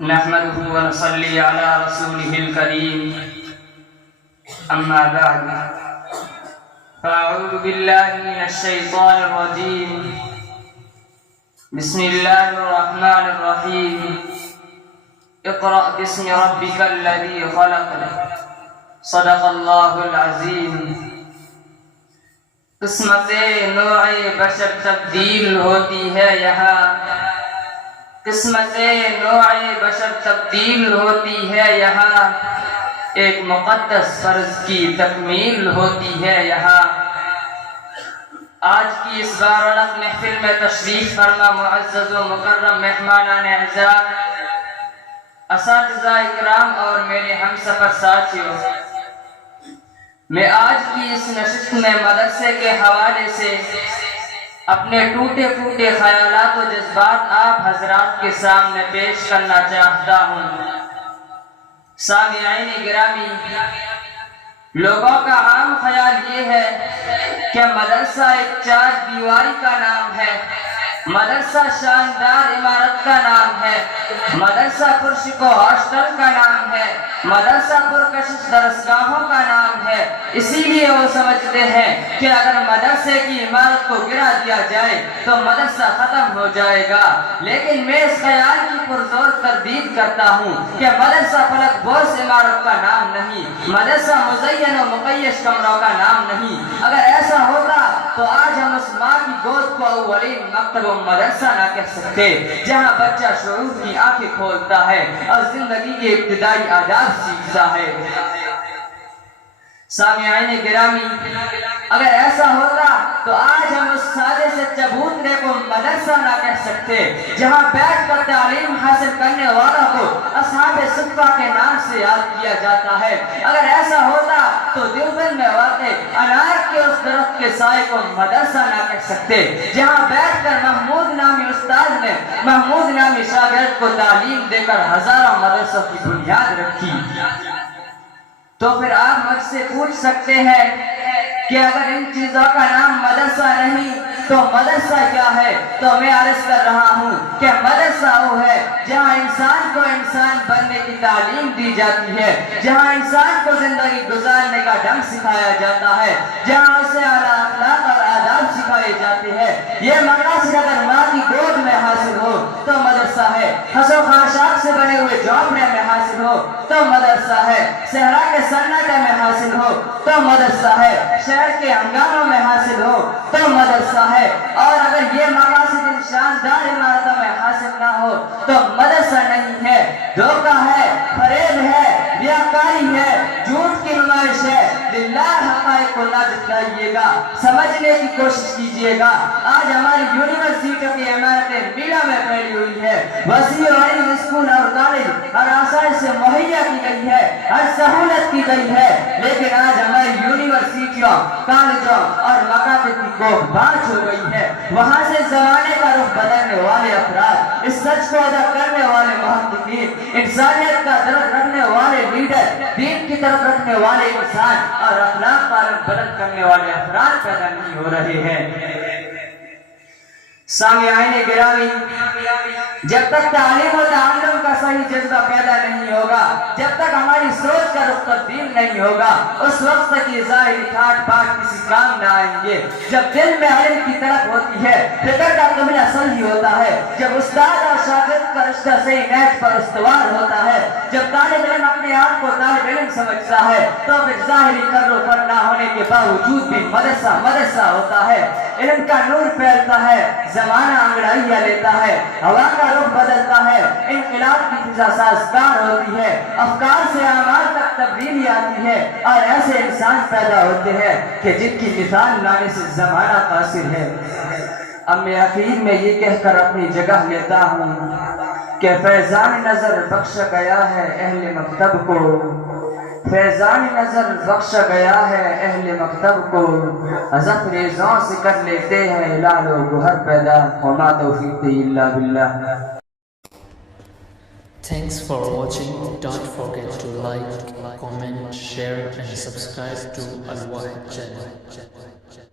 نحمده ونصلي على رسوله الكريم أما بعد فأعوذ بالله من الشيطان الرجيم بسم الله الرحمن الرحيم اقرأ باسم ربك الذي خلق صدق الله العظيم قسمت نوع بشر تبدیل ہوتی ہے یہاں قسمت نوع بشر تبدیل ہوتی ہے یہاں ایک مقدس فرض کی تکمیل ہوتی ہے یہاں آج کی اس بارونق محفل میں تشریف فرما معزز و مکرم مہمانان اعزاز اساتذہ اکرام اور میرے ہم سفر ساتھیوں میں آج کی اس نشست میں مدرسے کے حوالے سے اپنے ٹوٹے پھوٹے خیالات و جذبات آپ حضرات کے سامنے پیش کرنا چاہتا ہوں سامعین گرامی لوگوں کا عام خیال یہ ہے کہ مدرسہ ایک چار دیواری کا نام ہے مدرسہ شاندار عمارت کا نام ہے مدرسہ پرشکو ہاسٹل کا نام ہے مدرسہ پرکشش درسگاہوں کا نام ہے اسی لیے وہ سمجھتے ہیں کہ اگر مدرسے کی عمارت کو گرا دیا جائے تو مدرسہ ختم ہو جائے گا لیکن میں اس خیال کی پرزور تردید کرتا ہوں کہ مدرسہ فلک بوس عمارت کا نام نہیں مدرسہ مزین و مقیش کمروں کا نام نہیں اگر ایسا ہوتا تو آج ہم اس ماں کی گود کو اولین مکتب و مدرسہ نہ کہہ سکتے جہاں بچہ شعور کی آنکھیں کھولتا ہے اور زندگی کے ابتدائی آداب سیکھتا ہے سامعین گرامی اگر ایسا ہوتا تو آج ہم اس سادے سے چبوترے کو مدرسہ نہ کہہ سکتے جہاں بیٹھ کر تعلیم حاصل کرنے والوں کو اصحاب صفہ کے نام سے یاد کیا جاتا ہے اگر ایسا ہوتا تو دیوبند میں واقع انار کے اس درخت کے سائے کو مدرسہ نہ کہہ سکتے جہاں بیٹھ کر محمود نامی استاد نے محمود نامی شاگرد کو تعلیم دے کر ہزاروں مدرسوں کی بنیاد رکھی تو پھر آپ مجھ سے پوچھ سکتے ہیں کہ اگر ان چیزوں کا نام مدرسہ نہیں تو مدرسہ کیا ہے تو میں عرض کر رہا ہوں کہ مدرسہ وہ ہے جہاں انسان کو انسان بننے کی تعلیم دی جاتی ہے جہاں انسان کو زندگی گزارنے کا ڈھنگ سکھایا جاتا ہے جہاں اسے اعلیٰ اخلاق اور آداب سکھائے جاتے ہیں یہ مقاصد اگر ماں کی گود میں حاصل ہو تو مدرسہ ہے خس و خاشاک سے بنے ہوئے جھونپڑے میں حاصل ہو تو مدرسہ ہے صحرا کے سناٹے میں حاصل ہو تو مدرسہ ہے شہر کے ہنگاموں میں حاصل ہو تو مدرسہ ہے اور اگر یہ مقاصد ان شاندار عمارتوں میں حاصل نہ ہو تو مدرسہ نہیں ہے دھوکہ ہے فریب ہے ریاکاری ہے جھوٹ کی نمائش ہے للہ حقائق کو نہ جھٹلائیے گا سمجھنے کی کوشش کیجیے گا آج ہماری یونیورسٹیوں کی عمارتیں میلوں میں پھیلی ہوئی ہے وسیع علم اسکول اور کالج ہر آسائش سے مہیا کی گئی ہے ہر سہولت کی گئی ہے لیکن آج ہماری یونیورسٹیوں کالجوں اور مکاتب کی کوکھ بانچ ہو گئی ہے وہاں سے زمانے کا رخ بدلنے والے افراد اس سچ کو ادا کرنے والے محققین انسانیت کا درد رکھنے والے لیڈر دین کی طرف رکھنے والے انسان اور اخلاق کا رنگ بلند کرنے والے افراد پیدا نہیں ہو رہے ہیں سامعین گرامی جب تک تعلیم و تعلم کا صحیح جذبہ پیدا نہیں ہوگا جب تک ہماری سوچ کا رخ تبدیل نہیں ہوگا اس وقت تک یہ ظاہری ٹھاٹ باٹ کسی کام نہ آئیں گے جب دل میں علم کی طرف ہوتی ہے فکر کا قبلہ صحیح ہوتا ہے جب استاد اور شاگرد کا رشتہ صحیح نیٹ پر استوار ہوتا ہے جب طالب علم اپنے آپ کو طالب علم سمجھتا ہے تو پھر ظاہری کر و فر نہ ہونے کے باوجود بھی مدرسہ مدرسہ ہوتا ہے علم کا نور پھیلتا ہے زمانہ انگڑائیاں لیتا ہے ہوا کا رخ بدلتا ہے انقلاب کی فضا سازگار ہوتی ہے افکار سے اعمال تک تبدیلی آتی ہے اور ایسے انسان پیدا ہوتے ہیں کہ جن کی مثال لانے سے زمانہ قاصر ہے اب میں آخر میں یہ کہہ کر اپنی جگہ لیتا ہوں کہ فیضان نظر بخش گیا ہے اہل مکتب کو فیضان نظر بخش گیا ہے اہل مکتب کو حذف ریزوں سے کر لیتے ہیں لال و گوہر پیدا وما توفیق الا باللہ. Thanks for watching. Don't forget to like, comment, share and subscribe to Al Wahid channel.